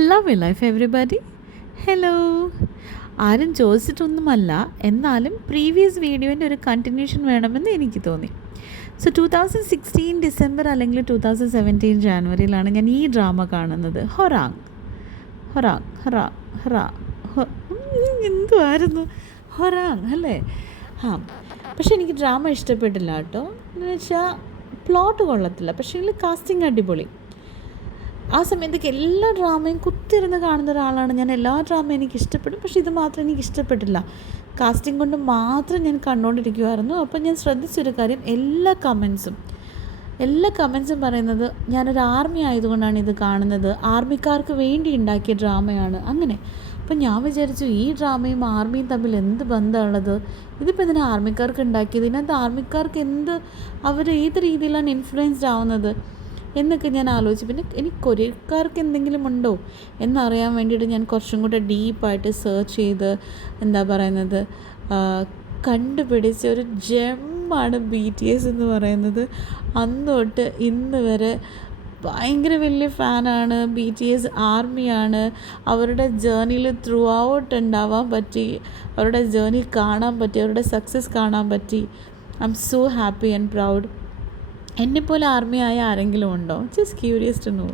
Love life everybody. Hello. ആരും ചോദിച്ചിട്ടൊന്നുമല്ല, എന്നാലും previous വീഡിയോൻ്റെ ഒരു കണ്ടിന്യൂഷൻ വേണമെന്ന് എനിക്ക് തോന്നി. സോ 2016 ഡിസംബർ അല്ലെങ്കിൽ 2017 ജാനുവരിയിലാണ് ഞാൻ ഈ ഡ്രാമ കാണുന്നത്. ഹൊറാങ് ഹൊറാങ് ഹൊറാ ഹൊറാ എന്തുമായിരുന്നു ഹൊറാങ് അല്ലേ? പക്ഷെ എനിക്ക് ഡ്രാമ ഇഷ്ടപ്പെട്ടില്ല കേട്ടോ. എന്ന് വെച്ചാൽ പ്ലോട്ട് കൊള്ളത്തില്ല, പക്ഷേ കാസ്റ്റിംഗ് അടിപൊളി. ആ സമയത്തേക്ക് എല്ലാ ഡ്രാമയും കുത്തിരുന്ന് കാണുന്ന ഒരാളാണ് ഞാൻ. എല്ലാ ഡ്രാമയും എനിക്ക് ഇഷ്ടപ്പെടും, പക്ഷെ ഇത് മാത്രം എനിക്ക് ഇഷ്ടപ്പെട്ടില്ല. കാസ്റ്റിംഗ് കൊണ്ട് മാത്രം ഞാൻ കണ്ടുകൊണ്ടിരിക്കുമായിരുന്നു. അപ്പം ഞാൻ ശ്രദ്ധിച്ചൊരു കാര്യം, എല്ലാ കമൻസും പറയുന്നത് ഞാനൊരു ആർമി ആയതുകൊണ്ടാണ് ഇത് കാണുന്നത്, ആർമിക്കാർക്ക് വേണ്ടി ഉണ്ടാക്കിയ ഡ്രാമയാണ് അങ്ങനെ. അപ്പം ഞാൻ വിചാരിച്ചു, ഈ ഡ്രാമയും ആർമിയും തമ്മിൽ എന്ത് ബന്ധമുള്ളത്? ഇതിപ്പോൾ ഇതിന് ആർമിക്കാർക്ക് ഉണ്ടാക്കിയത്, ഇതിനകത്ത് ആർമിക്കാർക്ക് അവർ ഏത് രീതിയിലാണ് ഇൻഫ്ലുവൻസ്ഡ് ആവുന്നത് എന്നൊക്കെ ഞാൻ ആലോചിച്ചു. പിന്നെ എനിക്ക് കൊറിയക്കാർക്ക് എന്തെങ്കിലും ഉണ്ടോ എന്നറിയാൻ വേണ്ടിയിട്ട് ഞാൻ കുറച്ചും കൂടെ ഡീപ്പായിട്ട് സെർച്ച് ചെയ്ത് കണ്ടുപിടിച്ച ഒരു ജെമ്മാണ് BTS എന്ന് പറയുന്നത്. അന്ന് തൊട്ട് ഇന്ന് വരെ ഭയങ്കര വലിയ ഫാനാണ്. BTS ആർമിയാണ്. അവരുടെ ജേർണിയിൽ ത്രൂ ഔട്ട് ഉണ്ടാവാൻ പറ്റി, അവരുടെ ജേർണി കാണാൻ പറ്റി, അവരുടെ സക്സസ് കാണാൻ പറ്റി. I am so happy and proud. എന്നെപ്പോലെ ആർമി ആയ ആരെങ്കിലും ഉണ്ടോ? Just curious to no.